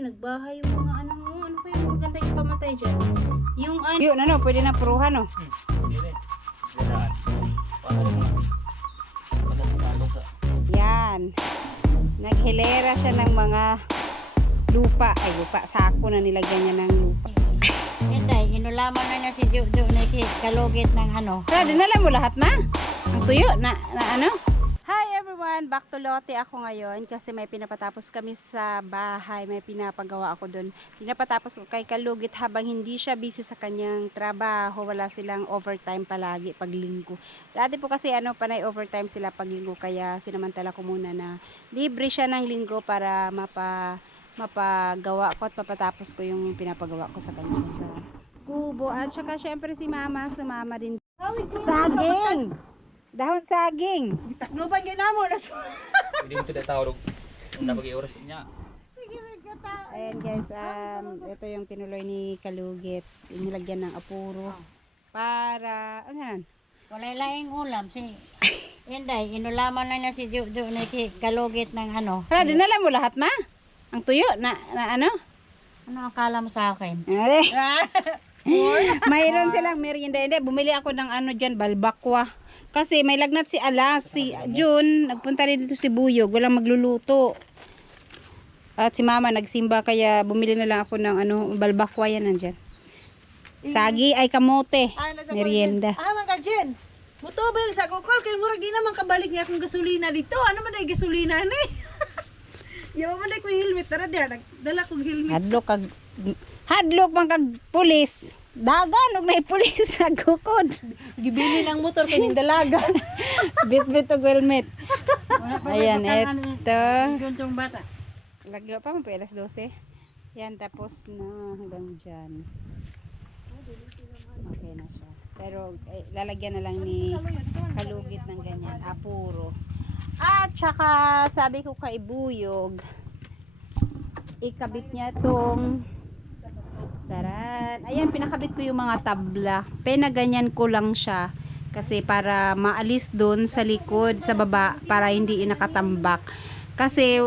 nagbahay yung mga ano mo. Ano kayo maganda yung pamatay dyan? Yung ano. Yun, ano, pwede na puruhan, no? Yan. Naghilera siya ng mga lupa. Ay, lupa. Sako na nilagyan niya ng lupa. Hindi, inulaman na niya si Jojo na kalugit ng ano. Kaya, dinala mo lahat, ma? Ang tuyo na ano? Hi everyone! Back to Lotte ako ngayon kasi may pinapatapos kami sa bahay. May pinapagawa ako doon. Pinapatapos ko kay Kalugit habang hindi siya busy sa kanyang trabaho. Wala silang overtime palagi pag linggo. Dati po kasi ano, panay overtime sila pag linggo. Kaya sinamantala ko muna na libre siya ng linggo para mapagawa ko at papatapos ko yung pinapagawa ko sa kanya sa kubo. At saka syempre si mama, sumama din. Saging! Dahon saging. Takluban gyud namo na. Hindi mo ito tawag na pag-i-oras niya. Ayan guys, ito yung tinuloy ni Kalugit. Inilagyan ng apuro. Para, ano yan? Walay laing ulam si Inday, inulaman na niya si Jojo na kalugit ng ano. Hala, dinala mo lahat, ma? Ang tuyo na ano? Ano akala mo sa akin? Mayroon silang merienda. Hindi, bumili ako ng ano dyan, balbakwa. Kasi may lagnat si Alas, si June, nagpunta rin dito si Buyog, walang magluluto. At si mama nagsimba kaya bumili na lang ako ng ano, balbakwa yan nandyan. Sagi ay kamote, merienda. Man ka Jen. Mutobel sa kokol kay murag di naman kabalik niya akong gasolina dito. Ano man ay gasolina ni? Yawa man ay ko helmet tara dia nagdala kog helmet. Hadlok man kag pulis. Dagan og nay pulis sa gukod. Gibili ng motor kaning dalaga. Bit-bit og helmet. Ayan, ito. Guntong bata. Lagyo pa mo pa alas 12. Yan, tapos na hanggang dyan. Okay na siya. Pero lalagyan na lang ni Kalugit ng ganyan, apuro. At saka sabi ko kay Buyog, ikabit niya tong taran. Ayan, pinakabit ko yung mga tabla. Pinaganyan ko lang siya kasi para maalis doon sa likod, sa baba, para hindi nakatambak. Kasi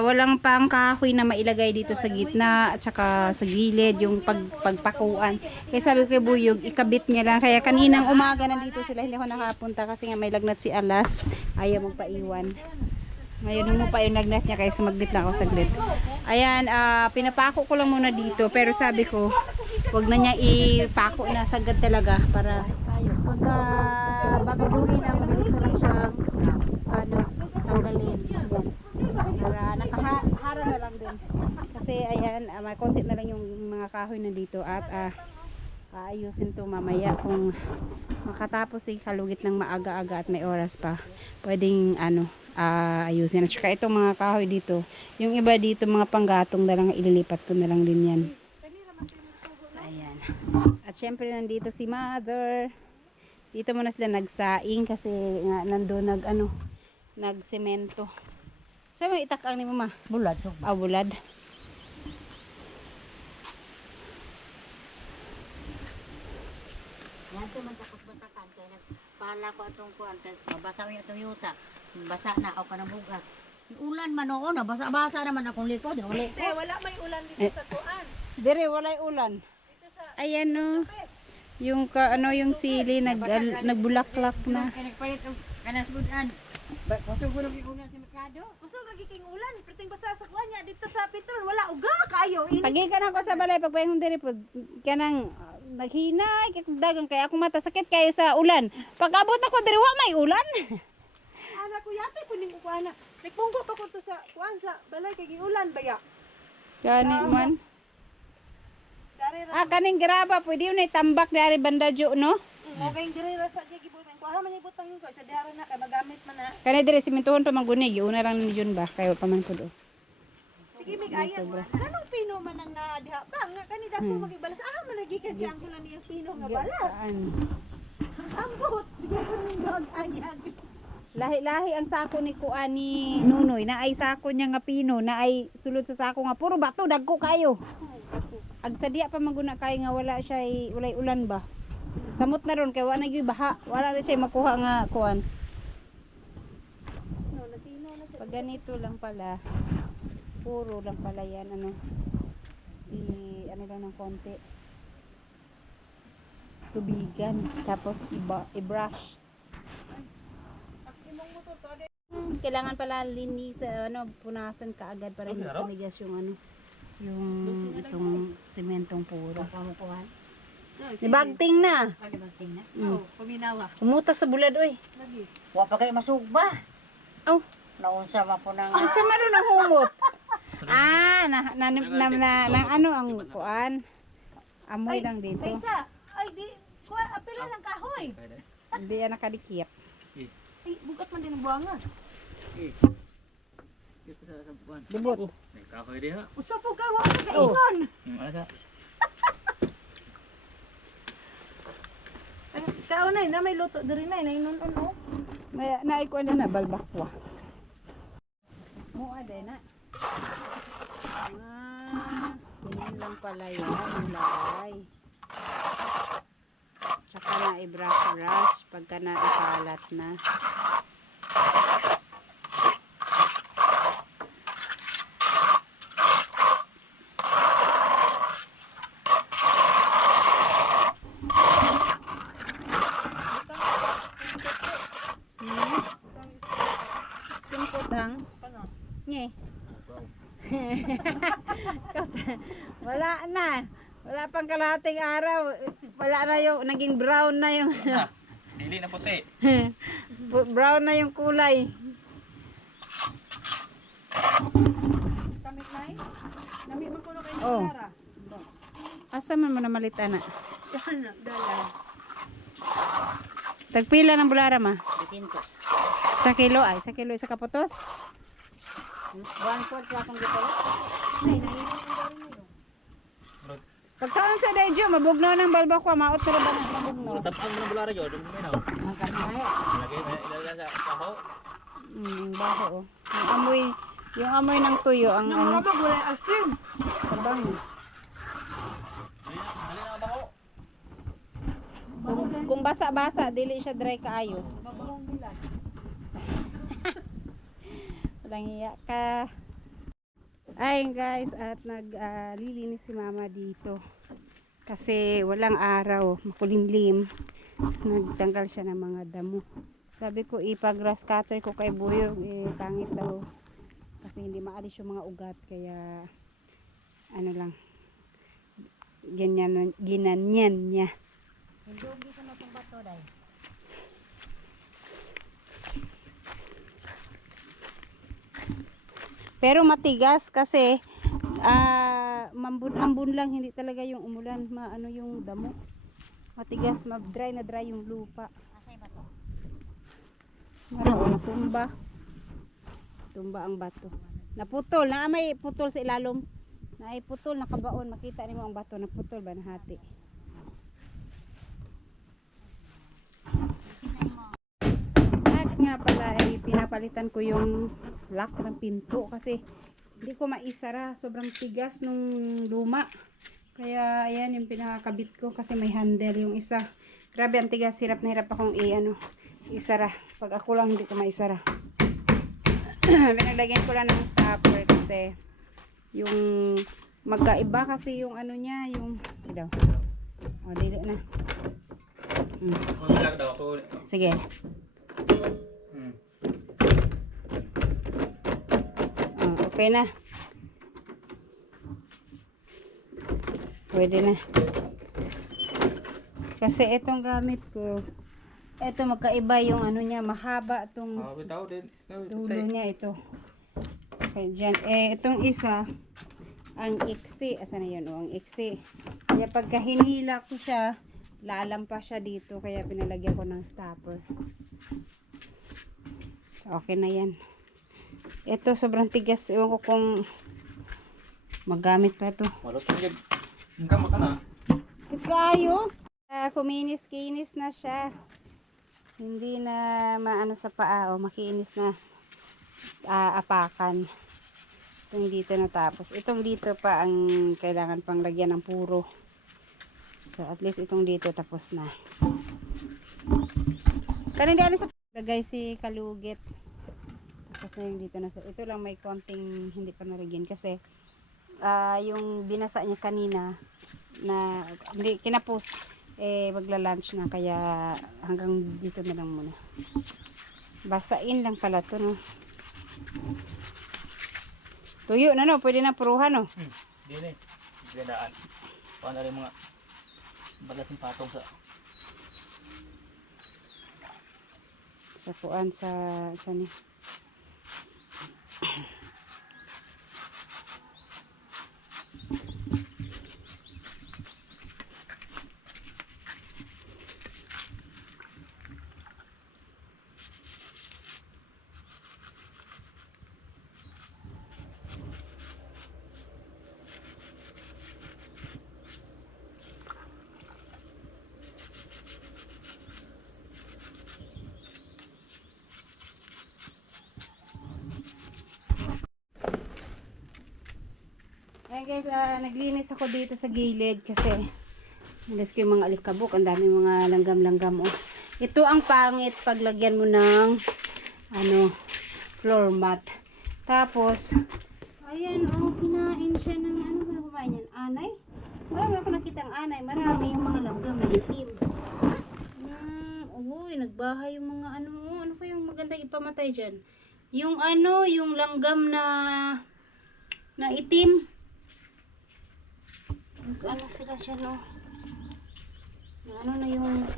walang pang kahoy na mailagay dito sa gitna at saka sa gilid yung pagpakuan. Kaya sabi ko kay Buyog, ikabit niya lang. Kaya kaninang umaga nandito sila, hindi ako nakapunta kasi nga may lagnat si Alas. Ayaw magpaiwan. Ngayon mo pa yung lagnat niya kaya sumaglit lang ako saglit. Ayan, pinapako ko lang muna dito. Pero sabi ko, wag na niya ipako na sagad talaga para pagka babaguhin ang bilis na lang siyang tanggalin. Para nakahara na lang dun. Kasi ayan, may konti na lang yung mga kahoy na dito at aayusin to mamaya kung makatapos si Kalugit ng maaga-aga at may oras pa. Pwedeng ayusin. At saka itong mga kahoy dito, yung iba dito mga panggatong na lang, ililipat ko na lang din yan. So ayan. At syempre nandito si Mother. Dito muna sila nagsaing kasi nga nandoon nagsemento. Saan may itak ang ni mama? Bulad. Bulad. Yan to man takot batakan kaya nagpala ko atong kuan kay mabasa yung atong yuta. Basa na ako kanang bugat. Ulan man oo na basa-basa naman akong likod. Wala may ulan dito sa tuan. Dire walay ulan. Ayan no. Yung yung sili nagbulaklak na. Nagpalit og kanas budan. Kusog guro yung ulan sa merkado. Kusog lagi king ulan, perting basa sa kuan niya dito sa Petrol wala uga kayo. Pagikan ako sa balay pagpayong dire pod kanang naghinay kay dagang kay ako mata sakit kayo sa ulan. Pag abot ako dire wa may ulan. Ana ko yate puning ko ana. Nagpunggo pa ko to sa kuan sa balay kay giulan baya. Kani man. Dari ra. Kaning graba pwede yun tambak dari banda jo no. Okay dire ra sa jigi boy. Kuha man ibutang yung ko sa diara na kay magamit man na. Kani dire simentohon pa mangguni una lang ni Jun ba kayo pa man pud. Sige mig ayan. Anong pino man ang naadiha pa nga kani dako magibalas. Man nagikan si ang kulan niyang pino nga balas. Ambot sige ning dog ayag. Lahi-lahi ang sako ni Kuani Nunoy na ay sako niya nga pino na ay sulod sa sako nga puro bato dagko kayo. Ag sadya pa maguna kay nga wala siya walay ulan ba. Samot na ron kay wala na gyud baha, wala na siya makuha nga kuan. No nasino na siya. Pag ganito lang pala. puro lang pala yan, ano. Ano lang ng konti. Tubigan. Tapos i-brush. Kailangan pala linis, punasan kaagad para hindi tumigas yung ano. Yung itong sementong puro. Kamukuhan. Nibagting na. Ano bang tingnan? Oh, paminawa. Umutas sa bulad, oy. Lagi. Wa pa kayo masugba. Oh. Naunsa man po nang Sa malo ng humot. Ano ang kuan? Amoy lang dito. Taysa, ay di, apila ng kahoy. Hindi yan nakadikit. Ay, bukat man din ang buwanga. Dubot. May kahoy diha. Usa po ka, wala ka kaingon. Ano sa? Kaunay na may luto diri na inon oh. May naikuan na balbakwa. Mua din na. Ganyan lang pala yan. Ang lagay. Tsaka na i-brush pagka na ikalat na. Kumputang. Nye. Wala na. Wala pang kalahating araw. Wala na yung, naging brown na yung, Dili na puti. brown na yung kulay. Kamit nay. Nami man kuno kay Oh. Nara. Asa man mo na malita na? Dala, dala. Tagpila ng bulara ma? 200. Sa kilo ay, sa kilo isa kaputos. 1/4 lang kung dito. Nay, nanginom ang gawin mo. Pagkaon sa dejo, mabugnaw ng balbakwa, maot na ba ng mabugnaw? Tapang mo ng bulara jud, dum minaw. Ang karne Lagay sa kaho. Baho oh. Yung amoy ng tuyo ang Nang ano, mga wala asin. tabang. Dali na baho. Kung basa-basa, dili siya dry kaayo. Babawang bilan. Walang iya ka. Ay guys, at naglilinis si mama dito. Kasi walang araw, makulimlim. Nagtanggal siya ng mga damo. Sabi ko ipag-grass cutter ko kay Buyog, pangit daw. Kasi hindi maalis yung mga ugat, kaya ano lang, ginanyan niya. Hindi dito na itong bato dahil. Pero matigas kasi ambon lang, hindi talaga yung umulan, maano yung damo. Matigas, dry na dry yung lupa. Asa yung bato? Maroon, tumba. Tumba ang bato. Naputol, may putol sa ilalom. Naiputol, nakabaon, makita nimo ang bato, naputol ba nahati. At nga pala ay pinapalitan ko yung lock ng pinto kasi hindi ko maisara, sobrang tigas nung luma. Kaya ayan yung pinakakabit ko kasi may handle yung isa. Grabe ang tigas, hirap na hirap akong isara. Pag ako lang hindi ko maisara. Pinaglagyan ko lang ng stopper kasi yung magkaiba kasi yung ano niya, yung daw. O, dili na. Maglag daw ako. Sige. Okay na. Pwede na. Kasi itong gamit ko, ito magkaiba yung ano niya, mahaba itong Bitaw din. dulo niya ito. Okay, dyan. Itong isa, ang iksi. Asa na yun? O, ang iksi. Kaya pagka hinila ko siya, lalampa siya dito. Kaya pinalagyan ko ng stopper. Okay na yan. Ito, sobrang tigas. Ewan ko kung magamit pa ito. Malutong jud. Ingkam ka na. Sakit kayo. Kuminis-kinis na siya. Hindi na maano sa paa. O, makinis na apakan. Itong dito natapos. Itong dito pa ang kailangan pang lagyan ng puro. So, at least itong dito tapos na. Kanina sa lagay si kalugit. Tapos na yung dito na. Ito lang may konting hindi pa nalagyan kasi yung binasa niya kanina na hindi kinapos magla-lunch na kaya hanggang dito na lang muna. Basain lang pala to, no. Tuyo na, no, pwede na puruhan, no. Hindi gandaan. Paano rin mga balas ng patong Sa kuan sa ni. Ayan guys, naglinis ako dito sa gilid kasi nalis ko yung mga alikabok. Ang daming mga langgam-langgam. Oh. Ito ang pangit paglagyan mo ng floor mat. Tapos, ayan, kinain siya ng ano ba kumain yan? Anay? Marami ako nakita ang anay. Marami yung mga langgam na itim. Uy, nagbahay yung mga ano pa yung magandang ipamatay dyan? Yung yung langgam na itim. Sila siya, no? Na yung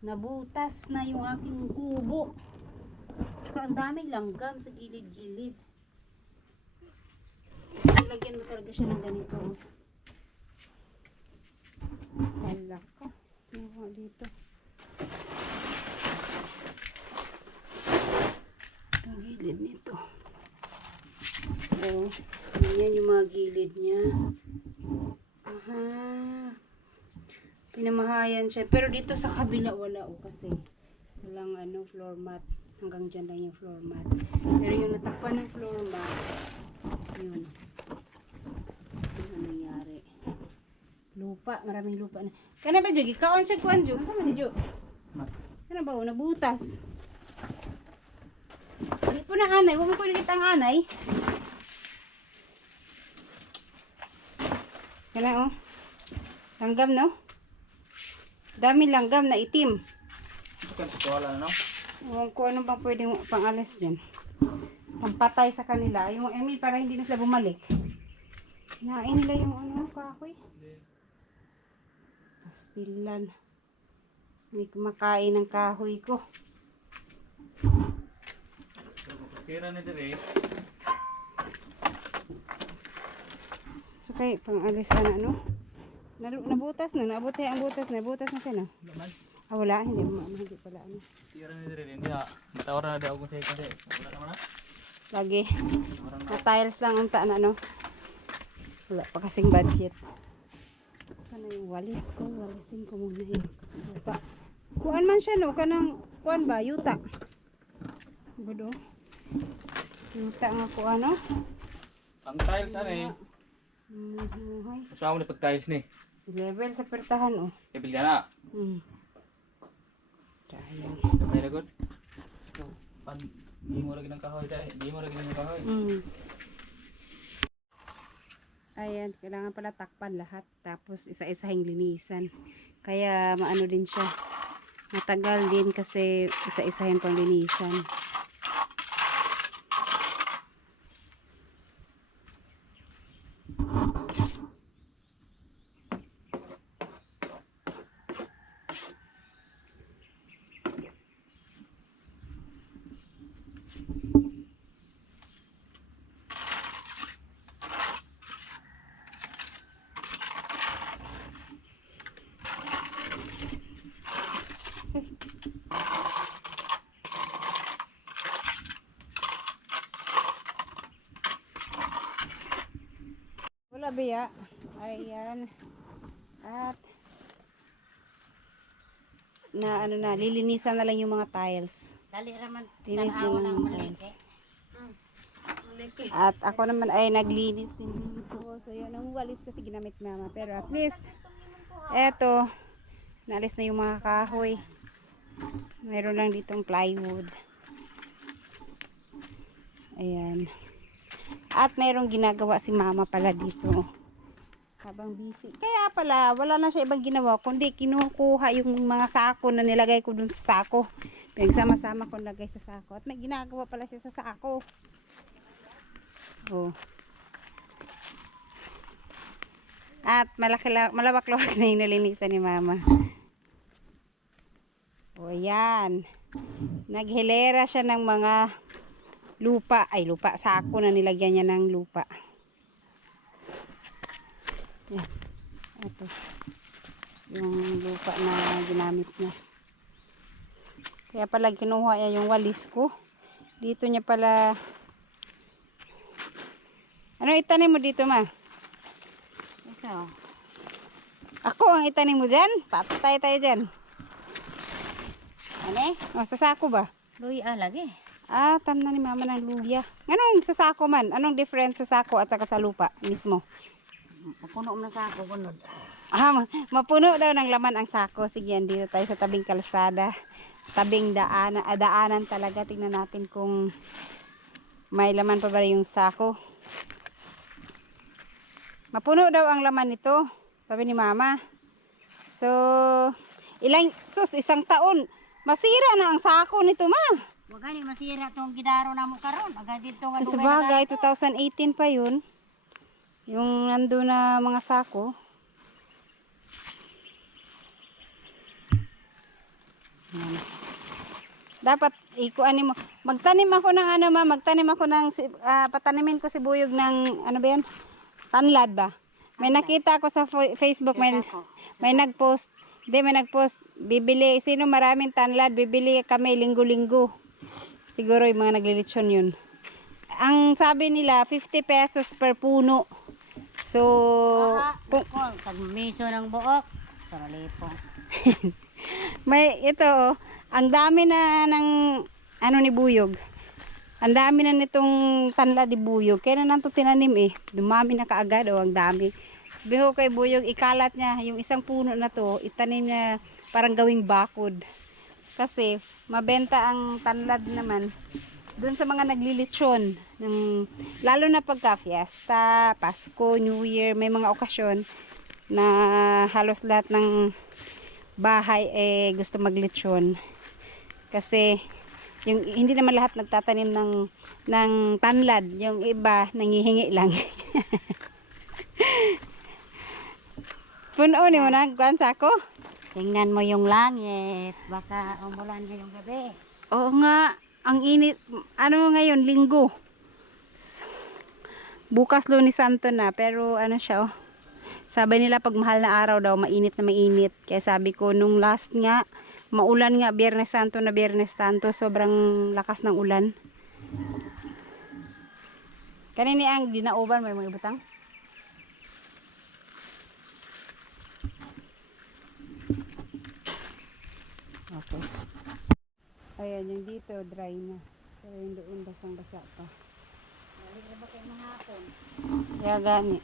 nabutas na yung aking kubo. Tsaka ang daming langgam sa gilid-gilid. Lagyan mo talaga siya ng ganito. Hala ka. Tingnan dito. Ang gilid nito. Yan yung mga gilid niya. Aha. Pinamahayan siya. Pero dito sa kabila wala kasi walang floor mat. Hanggang dyan lang yung floor mat. Pero yung natakpan ng floor mat, yun. Ano nangyari? Lupa. Maraming lupa na. Kana ba, Jogi? Kaon siya kuan, Jogi? Saan man ni Jogi? Kana ba? Nabutas. Hindi po na anay. Huwag mo po nakita ang anay. Kana, langgam, no? Dami langgam na itim. wala no? Huwag ko ano bang pwedeng pangalas dyan. Pampatay sa kanila. Yung Emil para hindi na sila bumalik. Kinain nila yung kahoy. Pastilan. Hindi kumakain ng kahoy ko. Tira na dire. So kay pangalis na nabutas na, nabuti ang butas na, butas na siya, no? Wala, hindi pala Tira na dire. Hindi matawar na daw kung sa'yo kasi. Wala naman na. lagi. Na tiles lang ang taan, wala pa kasing budget. Sana yung walis ko, walisin ko muna yun. Kuan man siya, no? Kanang, kuan ba? Yuta. Gudo. Yuta nga ko, Ang tiles Kasama ni pag-tiles ni. level sa pertahan, Level na. Sayang. Kamay na good. Di mo lagi ng kahoy dahil. Di mo lagi ng kahoy. Ayan, kailangan pala takpan lahat. Tapos isa-isahing linisan. Kaya maano din siya. Matagal din kasi isa-isahin pang linisan. Wala biya. Ayan. At lilinisan na lang yung mga tiles. Dali raman. Linis na Tanaw lang ng yung maliki. tiles. At ako naman ay naglinis din dito. So yun, ang walis kasi ginamit mama. Pero at least, eto, naalis na yung mga kahoy. Mayroon lang ditong plywood. Ayan. At mayroong ginagawa si mama pala dito. Habang busy. Kaya pala, wala na siya ibang ginawa, kundi kinukuha yung mga sako na nilagay ko dun sa sako. Pinagsama-sama ko nilagay sa sako. At may ginagawa pala siya sa sako. Oh. At malawak-lawak na yung nalinisan ni mama. O yan. Naghilera siya ng mga lupa. Ay, lupa. Sako na nilagyan niya ng lupa. Yan. Ito. Yung lupa na ginamit niya. Kaya pala kinuha niya yung walis ko. Dito niya pala. Ano itanim mo dito, ma? Ito. Ako ang itanim mo dyan. Papatay tayo dyan. Ano? Oh, sa sako ba? Luya lagi. Ah, tam na ni mama ng luya. Anong sa sako man? Anong difference sa sako at saka sa lupa mismo? Puno na sa ako, kunod. Ah, mapuno daw ng laman ang sako. Sige, dito tayo sa tabing kalsada. Tabing daanan talaga. Tingnan natin kung may laman pa ba yung sako. Mapuno daw ang laman nito. Sabi ni mama. So, isang taon. Masira na ang sako nito, ma. Huwag gani masira itong gidaro na mo karon. Agad dito nga Sa bagay, 2018 pa yun. Yung nandun na mga sako. Yan. Dapat ikuanin mo. Magtanim ako ng ano, ma, magtanim ako ng patanimin ko si Buyog ng ano ba 'yan? Tanlad ba? May nakita ako sa Facebook, may nagpost. May nagpost, bibili sino maraming tanlad, bibili kami linggo-linggo. Siguro yung mga naglilitsyon yun. Ang sabi nila 50 pesos per puno. So, kung miso ng buok, saralipo. may ito, oh, ang dami na ng ano ni Buyog. Ang dami na nitong tanla ni Buyog. Kaya na nanto tinanim eh. Dumami na kaagad, oh, ang dami. Sabi ko kay Buyog, ikalat niya yung isang puno na to, itanim niya parang gawing bakod. Kasi mabenta ang tanlad naman doon sa mga naglilitsyon, lalo na pagka fiesta, Pasko, New Year, may mga okasyon na halos lahat ng bahay gusto maglitsyon. Kasi yung hindi naman lahat nagtatanim ng tanlad, yung iba nangihingi lang. Puno ni mo na kuan sako? Tingnan mo yung langit, baka umulan ngayong gabi. Oo nga, ang init. Ano ngayon, linggo. Bukas Lunes Santo na, pero ano siya, oh. Sabi nila pag mahal na araw daw, mainit na mainit. Kaya sabi ko, nung last nga, maulan nga, Biyernes Santo na Biyernes Santo, sobrang lakas ng ulan. Kanini ang dinauban, may mga ibutang? Okay. Ayan, yung dito, dry na. Pero yung doon, basang-basa pa. Kaya gani.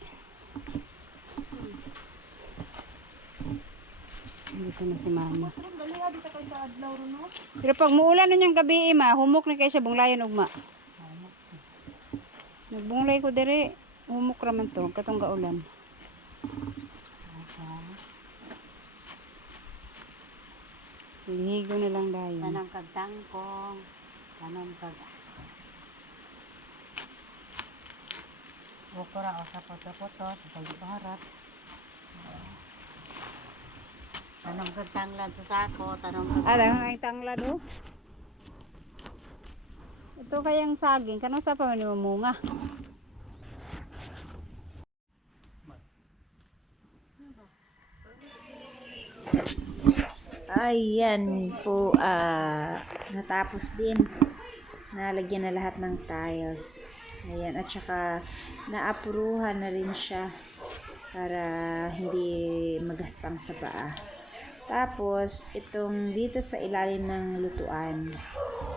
Dito na si mama. Pero pag muulan nun yung gabi, ma, humok na kayo siya bunglayan ugma. Nagbunglay ko dire, humok raman to, katong gaulan. Higo na lang dayon. Tanong kag tangkong, tanong kag bukura o sa poto-poto, sa barat. Tanong kag tanglad sa sako, tanong kag Ang tanglad oh. Ito kayang saging, kanang sa pa man mamunga. Ayan po, natapos din. Nalagyan na lahat ng tiles. Ayan, at saka naapuruhan na rin siya para hindi magaspang sa paa. Tapos, itong dito sa ilalim ng lutuan,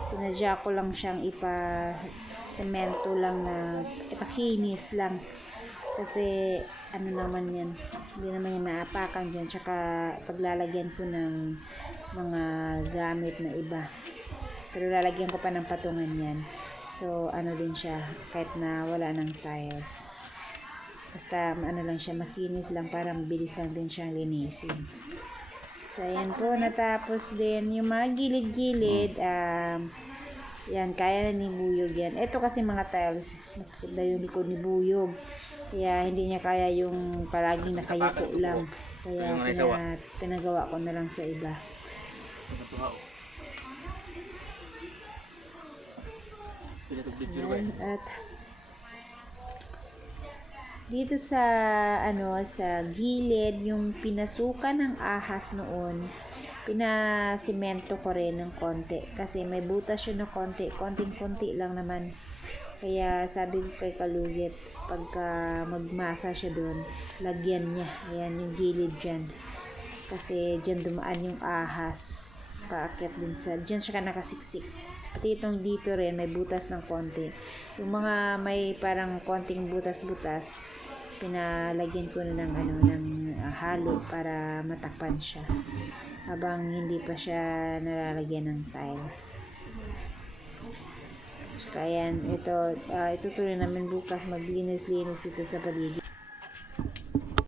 sinadya ko lang siyang ipa-semento lang na ipakinis lang. Kasi ano naman yan, hindi naman yan naapakan dyan, tsaka paglalagyan ko ng mga gamit na iba, pero lalagyan ko pa ng patungan yan. So, ano din siya, kahit na wala ng tiles. Basta, ano lang siya, makinis lang para mabilis lang din siyang linisin. So, ayan po, natapos din. Yung mga gilid-gilid, yan, kaya na ni Buyog yan. Ito kasi mga tiles, masakit daw yung likod ni Buyog. Kaya, hindi niya kaya yung palaging nakayuko lang. Kaya, pinagawa ko na lang sa iba. Ayan, at dito sa sa gilid yung pinasukan ng ahas noon, pinasimento ko rin ng konti kasi may butas yun na konting-konti lang naman. Kaya sabi ko kay Kalugit, pagka magmasa siya doon, lagyan niya. Ayan yung gilid dyan, kasi dyan dumaan yung ahas paakyat din sa dyan siya nakasiksik. Pati itong dito rin may butas ng konti, yung mga may parang konting butas-butas, pinalagyan ko na ng halo para matakpan siya habang hindi pa siya nalalagyan ng tiles. So, ayan, itutuloy namin bukas maglinis-linis ito sa paligid.